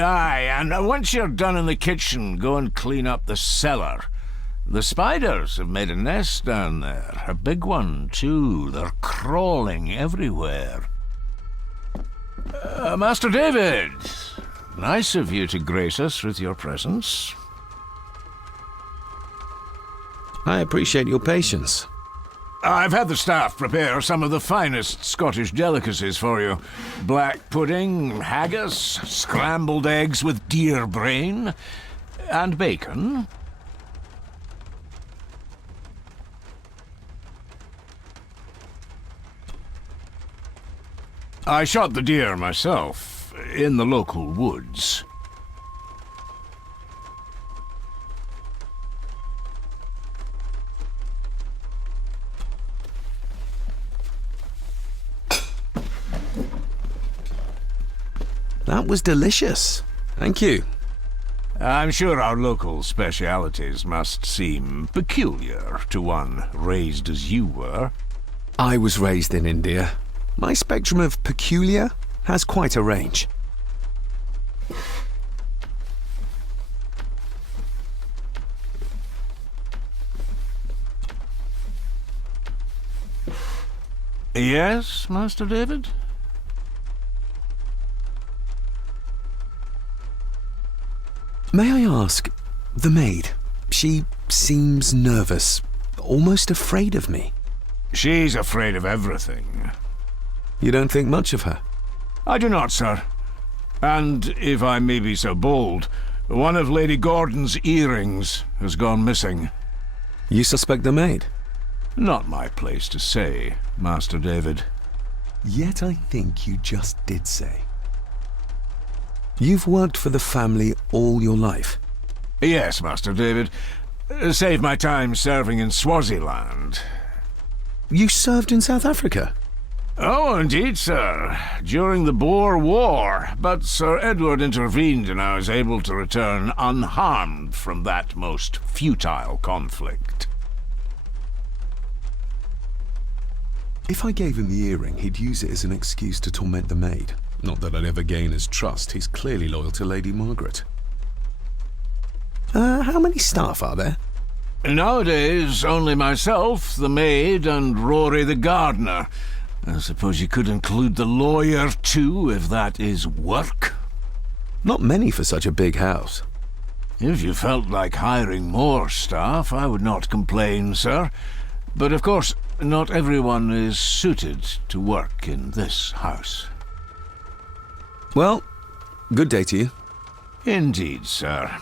Aye, and once you're done in the kitchen, go and clean up the cellar. The spiders have made a nest down there. A big one, too. They're crawling everywhere. Master David, nice of you to grace us with your presence. I appreciate your patience. I've had the staff prepare some of the finest Scottish delicacies for you. Black pudding, haggis, scrambled eggs with deer brain, and bacon. I shot the deer myself, in the local woods. That was delicious. Thank you. I'm sure our local specialities must seem peculiar to one raised as you were. I was raised in India. My spectrum of peculiar has quite a range. Yes, Master David? May I ask, the maid, she seems nervous, almost afraid of me. She's afraid of everything. You don't think much of her? I do not, sir. And, if I may be so bold, one of Lady Gordon's earrings has gone missing. You suspect the maid? Not my place to say, Master David. Yet I think you just did say. You've worked for the family all your life? Yes, Master David. Save my time serving in Swaziland. You served in South Africa? Oh, indeed, sir. During the Boer War. But Sir Edward intervened and I was able to return unharmed from that most futile conflict. If I gave him the earring, he'd use it as an excuse to torment the maid. Not that I'd ever gain his trust. He's clearly loyal to Lady Margaret. How many staff are there? Nowadays, only myself, the maid, and Rory the gardener. I suppose you could include the lawyer, too, if that is work. Not many for such a big house. If you felt like hiring more staff, I would not complain, sir. But of course, not everyone is suited to work in this house. Well, good day to you. Indeed, sir.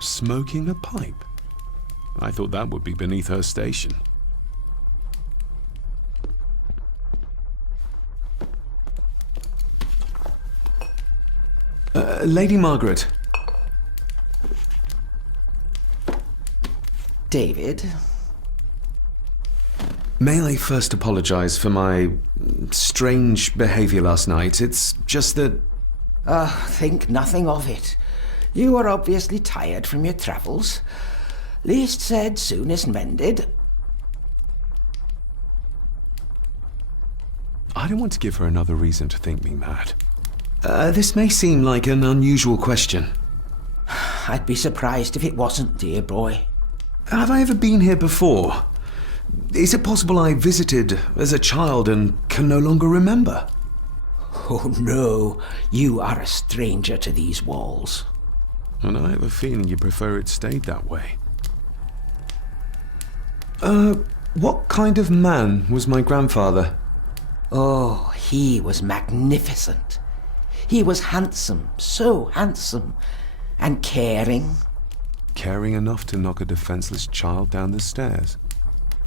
Smoking a pipe? I thought that would be beneath her station. Lady Margaret. David? May I first apologize for my strange behavior last night? It's just that... Think nothing of it. You are obviously tired from your travels. Least said, soonest mended. I don't want to give her another reason to think me mad. This may seem like an unusual question. I'd be surprised if it wasn't, dear boy. Have I ever been here before? Is it possible I visited as a child and can no longer remember? Oh no, you are a stranger to these walls. And I have a feeling you prefer it stayed that way. What kind of man was my grandfather? Oh, he was magnificent. He was handsome, so handsome, and caring. Caring enough to knock a defenseless child down the stairs.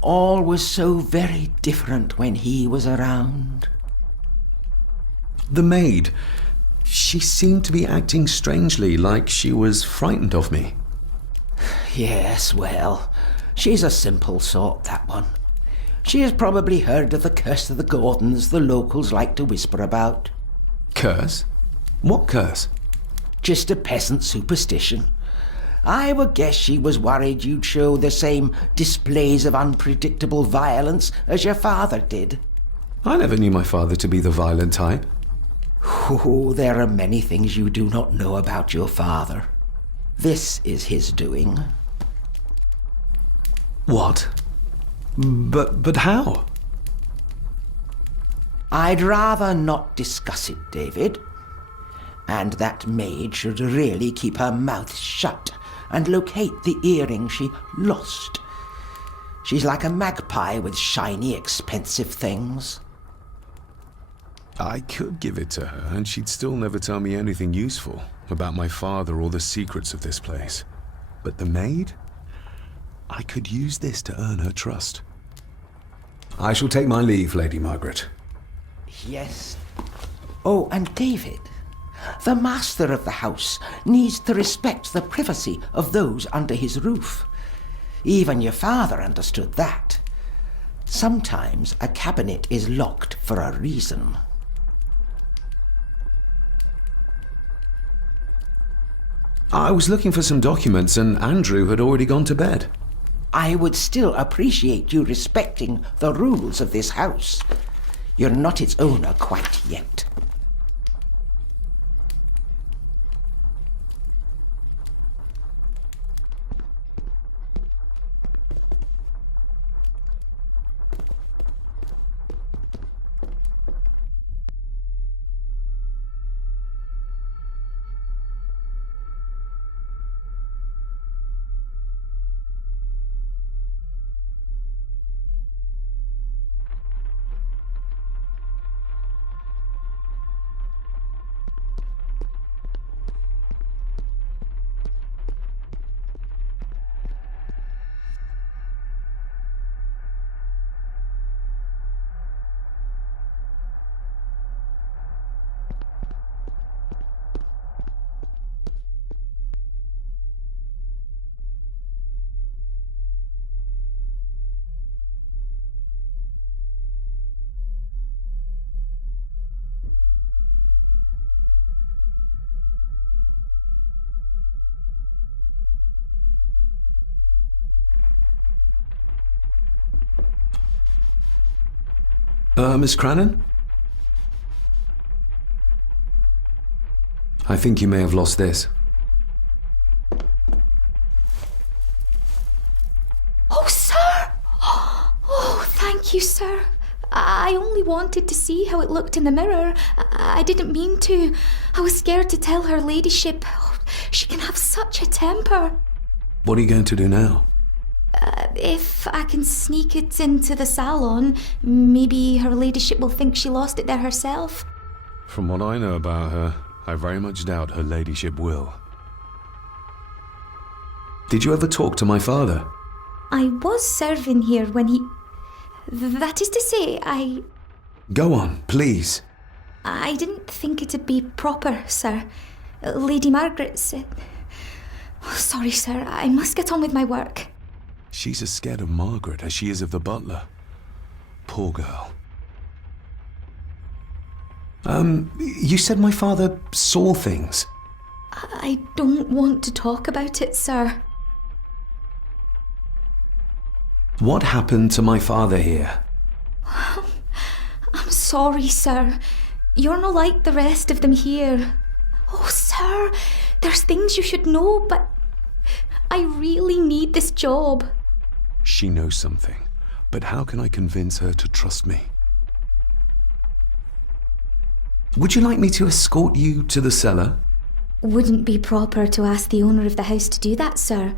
All was so very different when he was around. The maid. She seemed to be acting strangely, like she was frightened of me. Yes, well, she's a simple sort, that one. She has probably heard of the curse of the Gordons the locals like to whisper about. Curse? What curse? Just a peasant superstition. I would guess she was worried you'd show the same displays of unpredictable violence as your father did. I never knew my father to be the violent type. Oh, there are many things you do not know about your father. This is his doing. What? But how? I'd rather not discuss it, David. And that maid should really keep her mouth shut and locate the earring she lost. She's like a magpie with shiny, expensive things. I could give it to her, and she'd still never tell me anything useful about my father or the secrets of this place. But the maid? I could use this to earn her trust. I shall take my leave, Lady Margaret. Yes. Oh, and David, the master of the house needs to respect the privacy of those under his roof. Even your father understood that. Sometimes a cabinet is locked for a reason. I was looking for some documents, and Andrew had already gone to bed. I would still appreciate you respecting the rules of this house. You're not its owner quite yet. Miss Crannan? I think you may have lost this. Oh, sir! Oh, thank you, sir. I only wanted to see how it looked in the mirror. I didn't mean to. I was scared to tell her ladyship. Oh, she can have such a temper. What are you going to do now? If I can sneak it into the salon, maybe her ladyship will think she lost it there herself. From what I know about her, I very much doubt her ladyship will. Did you ever talk to my father? I was serving here when he... That is to say, Go on, please. I didn't think it'd be proper, sir. Lady Margaret said... Oh, sorry, sir. I must get on with my work. She's as scared of Margaret as she is of the butler. Poor girl. You said my father saw things. I don't want to talk about it, sir. What happened to my father here? I'm sorry, sir. You're not like the rest of them here. Oh, sir, there's things you should know, but I really need this job. She knows something, but how can I convince her to trust me? Would you like me to escort you to the cellar? Wouldn't be proper to ask the owner of the house to do that, sir.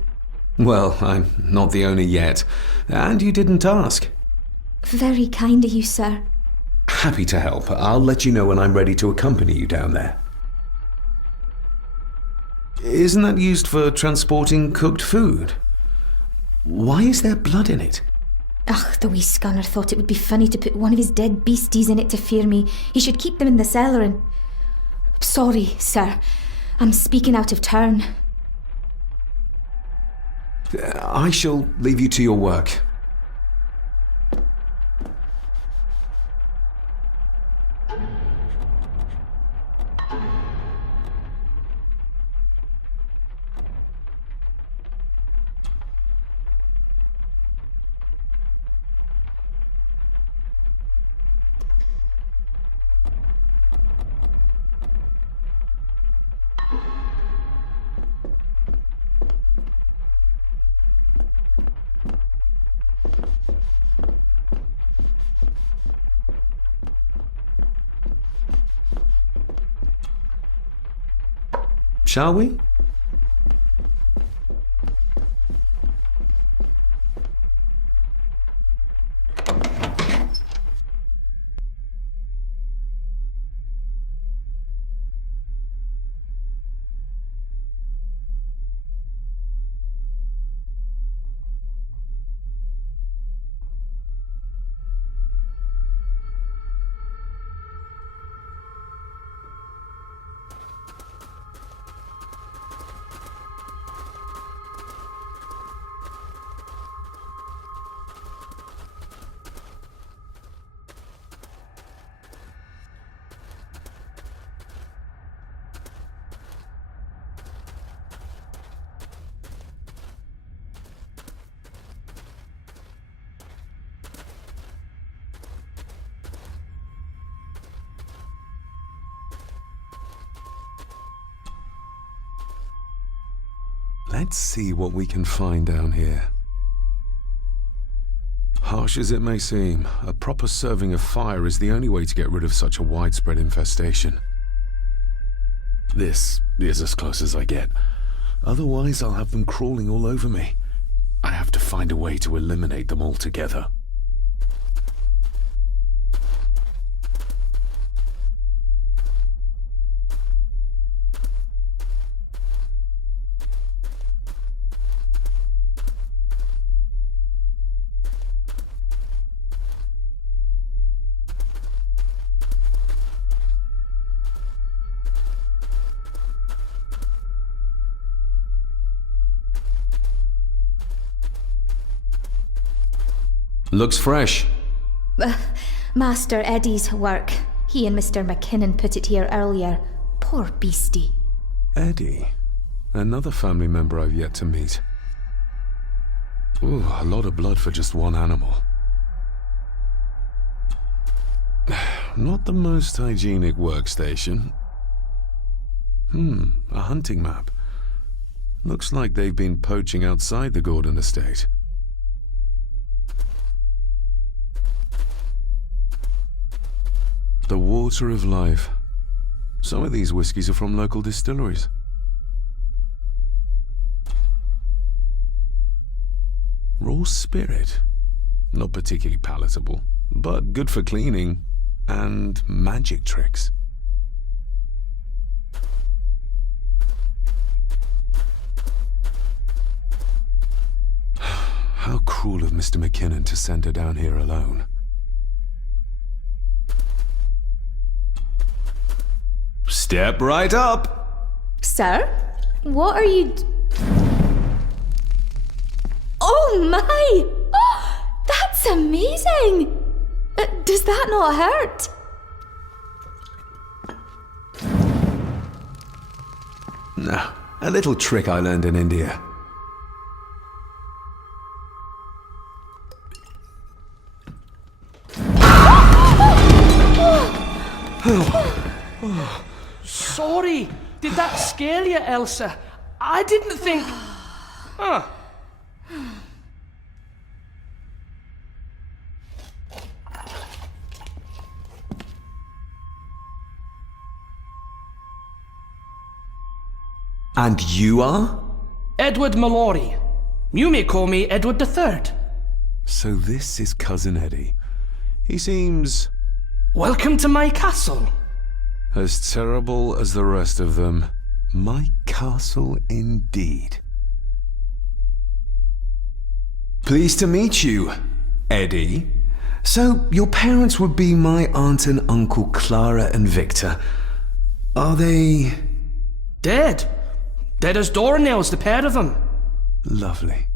Well, I'm not the owner yet, and you didn't ask. Very kind of you, sir. Happy to help. I'll let you know when I'm ready to accompany you down there. Isn't that used for transporting cooked food? Why is there blood in it? Ugh, the wee scunner thought it would be funny to put one of his dead beasties in it to fear me. He should keep them in the cellar and... Sorry, sir. I'm speaking out of turn. I shall leave you to your work. Shall we? Let's see what we can find down here. Harsh as it may seem, a proper serving of fire is the only way to get rid of such a widespread infestation. This is as close as I get. Otherwise, I'll have them crawling all over me. I have to find a way to eliminate them altogether. Looks fresh. Master Eddie's work. He and Mr. McKinnon put it here earlier. Poor beastie. Eddie? Another family member I've yet to meet. Ooh, a lot of blood for just one animal. Not the most hygienic workstation. A hunting map. Looks like they've been poaching outside the Gordon estate. The water of life. Some of these whiskies are from local distilleries. Raw spirit. Not particularly palatable, but good for cleaning and magic tricks. How cruel of Mr. McKinnon to send her down here alone. Step right up! Sir? What are you... Oh my! Oh, that's amazing! Does that not hurt? No, a little trick I learned in India. Sorry, did that scare you, Elsa? I didn't think... Huh. And you are? Edward Mallory. You may call me Edward III. So this is Cousin Eddie. He seems... Welcome to my castle. as terrible as the rest of them. My castle indeed. Pleased to meet you, Eddie. So, your parents would be my aunt and uncle Clara and Victor. Are they... Dead. Dead as doornails, the pair of them. Lovely.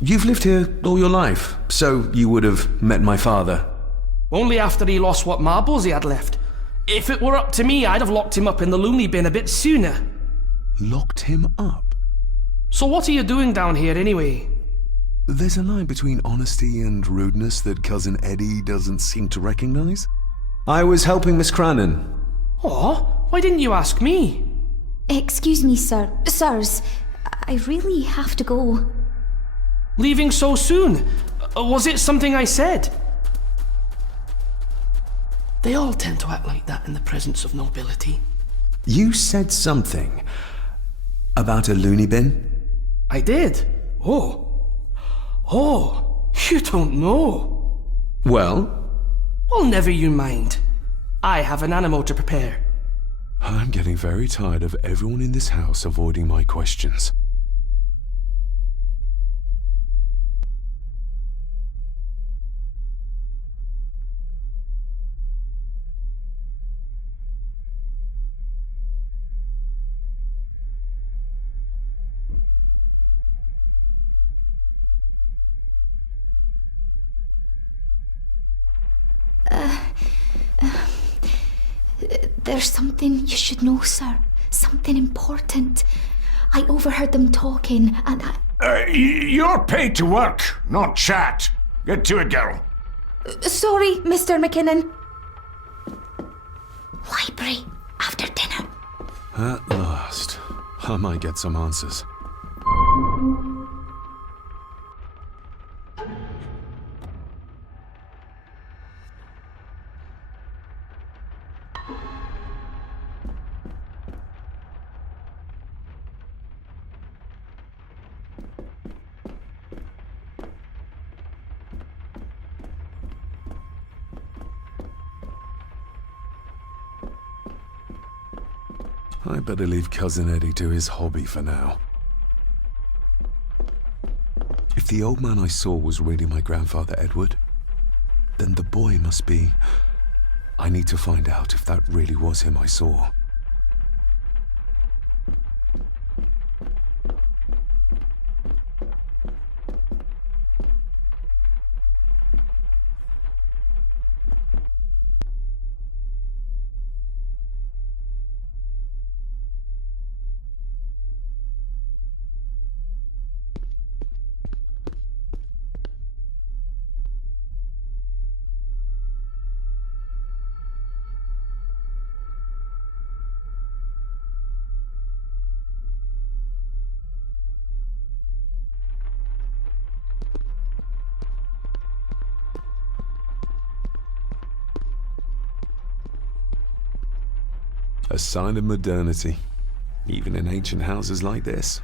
You've lived here all your life, so you would have met my father. Only after he lost what marbles he had left. If it were up to me, I'd have locked him up in the loony bin a bit sooner. Locked him up? So what are you doing down here anyway? There's a line between honesty and rudeness that Cousin Eddie doesn't seem to recognize. I was helping Miss Crannan. Oh, why didn't you ask me? Excuse me, sir. Sirs, I really have to go. Leaving so soon? Was it something I said? They all tend to act like that in the presence of nobility. You said something about a loony bin? I did. Oh, you don't know. Well? Well, never you mind. I have an animal to prepare. I'm getting very tired of everyone in this house avoiding my questions. There's something you should know, sir. Something important. I overheard them talking, and You're paid to work, not chat. Get to it, girl. Sorry, Mr. McKinnon. Library, after dinner. At last, I might get some answers. I better leave Cousin Eddie to his hobby for now. If the old man I saw was really my grandfather Edward, then the boy must be... I need to find out if that really was him I saw. A sign of modernity, even in ancient houses like this.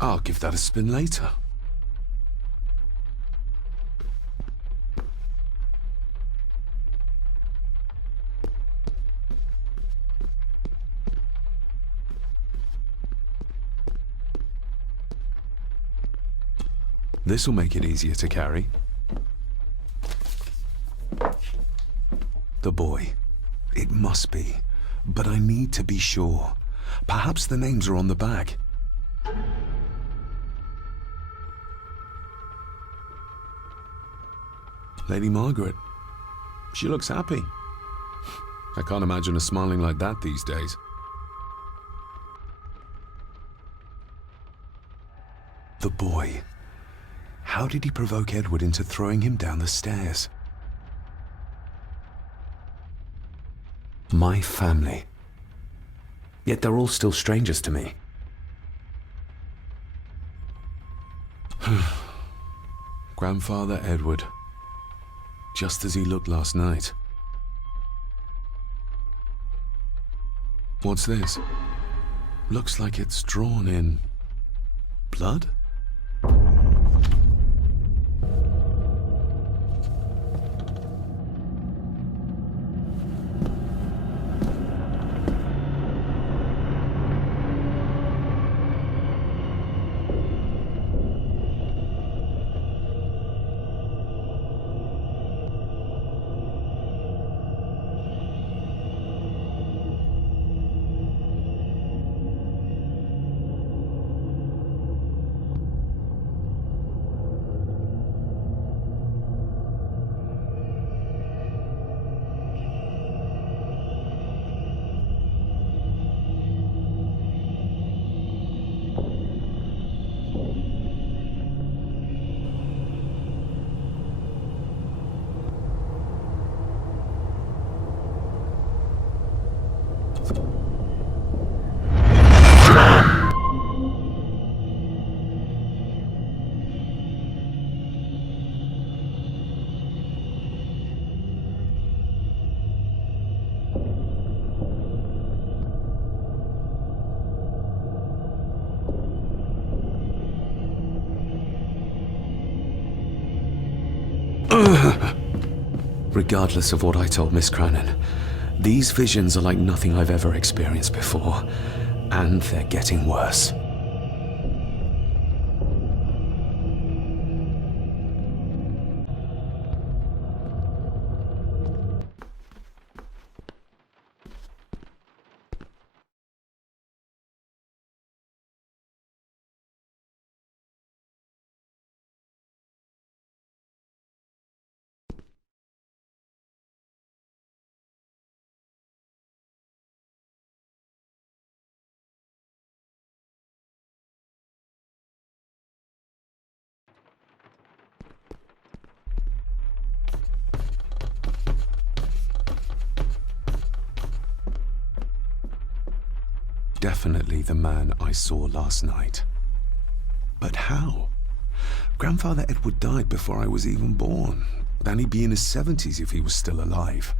I'll give that a spin later. This'll make it easier to carry. The boy. It must be. But I need to be sure. Perhaps the names are on the bag. Lady Margaret. She looks happy. I can't imagine her smiling like that these days. The boy. How did he provoke Edward into throwing him down the stairs? My family. Yet they're all still strangers to me. Grandfather Edward. just as he looked last night. What's this? Looks like it's drawn in blood? Regardless of what I told Miss Cranon, these visions are like nothing I've ever experienced before, and they're getting worse. Definitely the man I saw last night. But how? Grandfather Edward died before I was even born. Then he'd be in his 70s if he was still alive.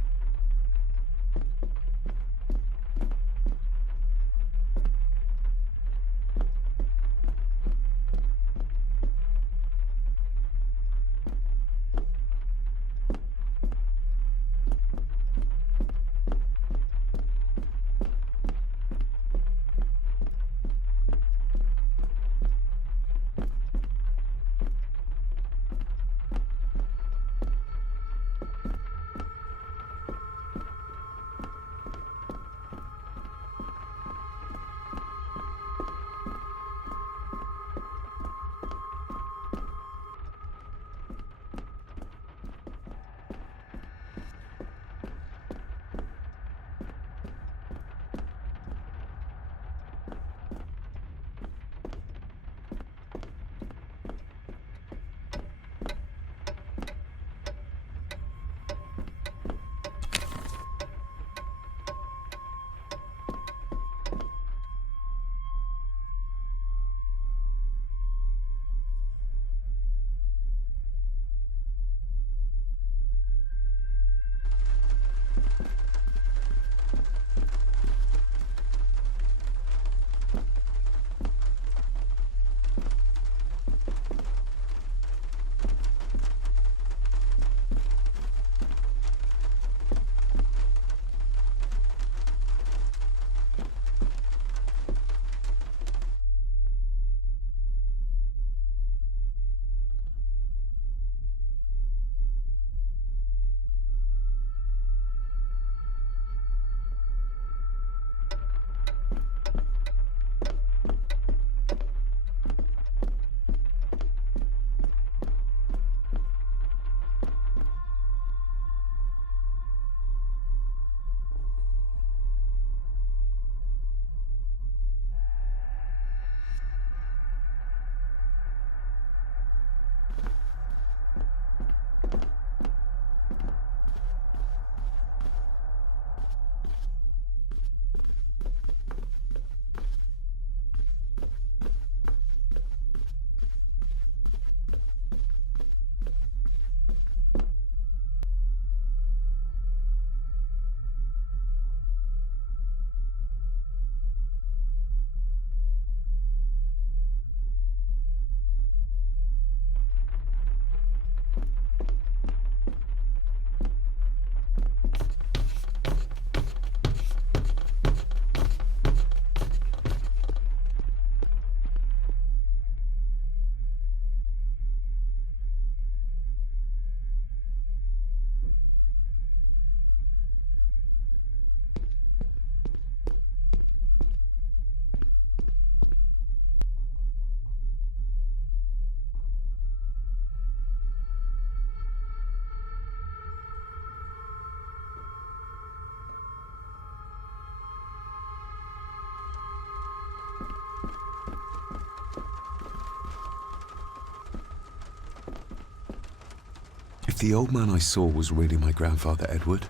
If the old man I saw was really my grandfather Edward,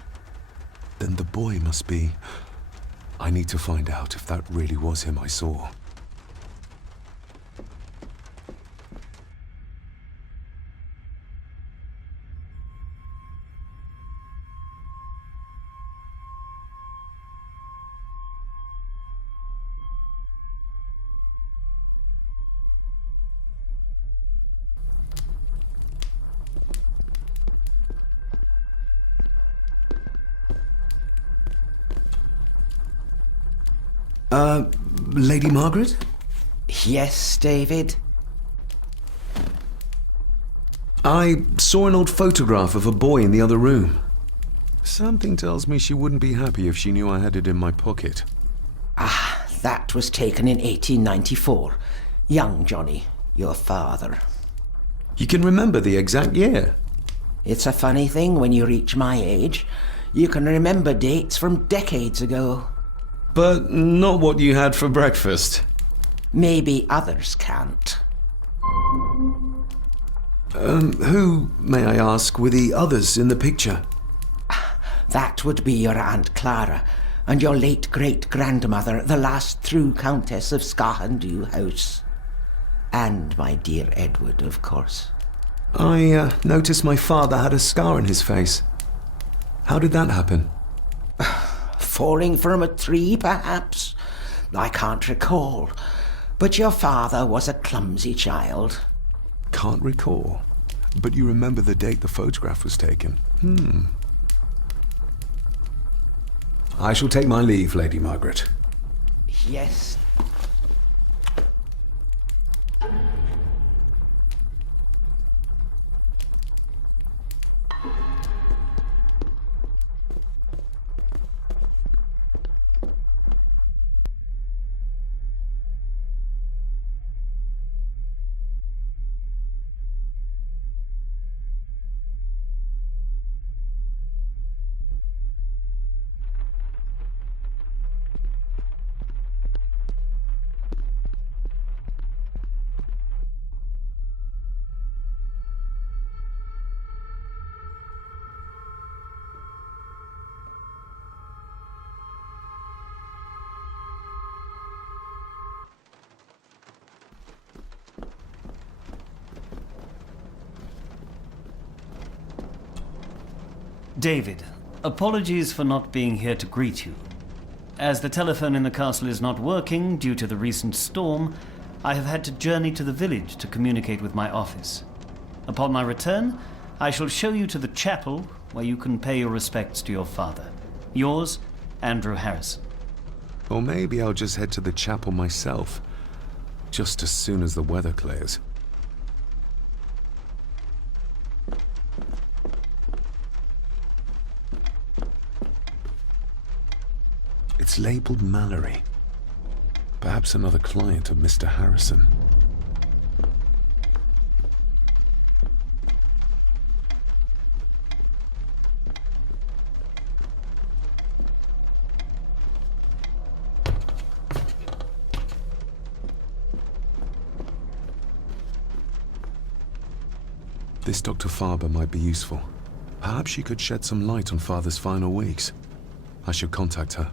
then the boy must be... I need to find out if that really was him I saw. Lady Margaret? Yes, David? I saw an old photograph of a boy in the other room. Something tells me she wouldn't be happy if she knew I had it in my pocket. Ah, that was taken in 1894. Young Johnny, your father. You can remember the exact year? It's a funny thing when you reach my age. You can remember dates from decades ago. But not what you had for breakfast. Maybe others can't. Who, may I ask, were the others in the picture? That would be your Aunt Clara and your late great-grandmother, the last true Countess of Scahandew House. And my dear Edward, of course. I noticed my father had a scar on his face. How did that happen? Falling from a tree, perhaps? I can't recall. But your father was a clumsy child. Can't recall. But you remember the date the photograph was taken? I shall take my leave, Lady Margaret. Yes. David, apologies for not being here to greet you. As the telephone in the castle is not working due to the recent storm, I have had to journey to the village to communicate with my office. Upon my return, I shall show you to the chapel where you can pay your respects to your father. Yours, Andrew Harrison. Or maybe I'll just head to the chapel myself, just as soon as the weather clears. It's labeled Mallory. Perhaps another client of Mr. Harrison. This Dr. Farber might be useful. Perhaps she could shed some light on Father's final weeks. I should contact her.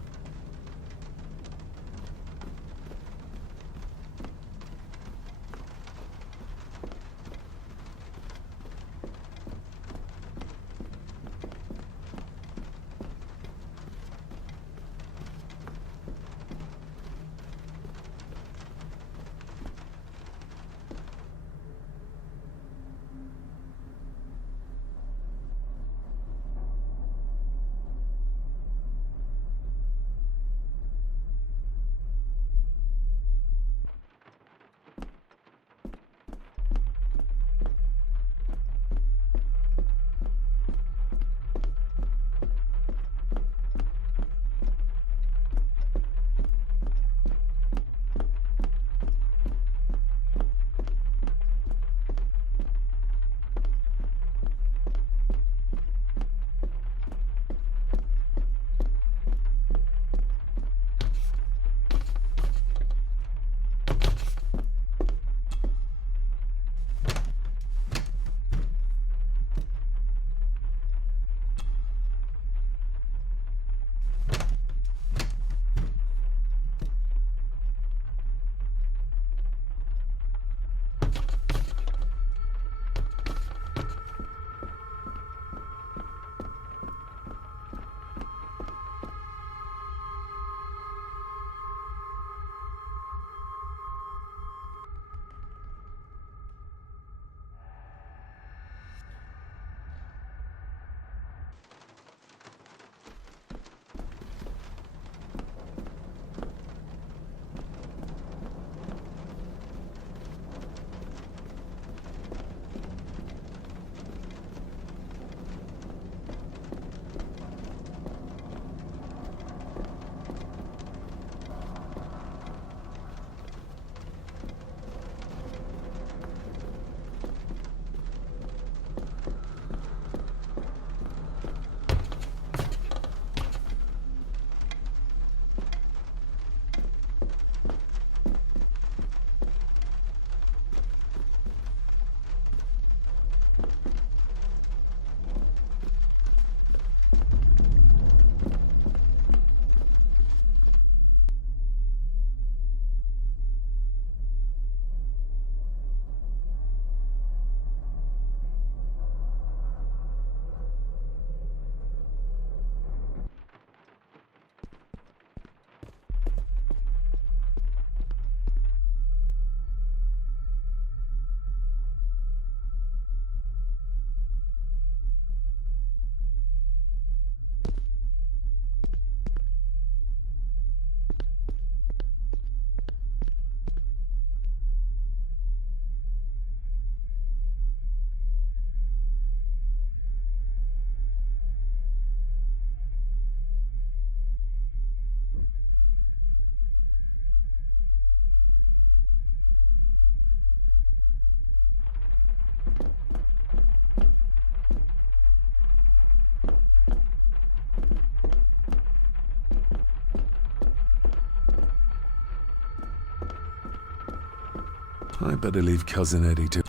I better leave Cousin Eddie to...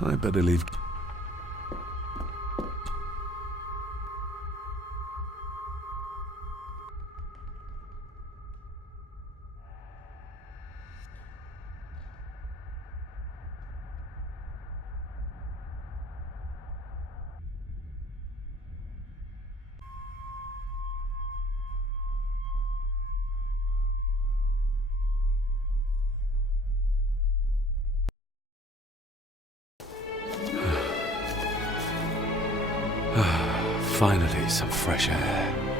I better leave... Finally, some fresh air.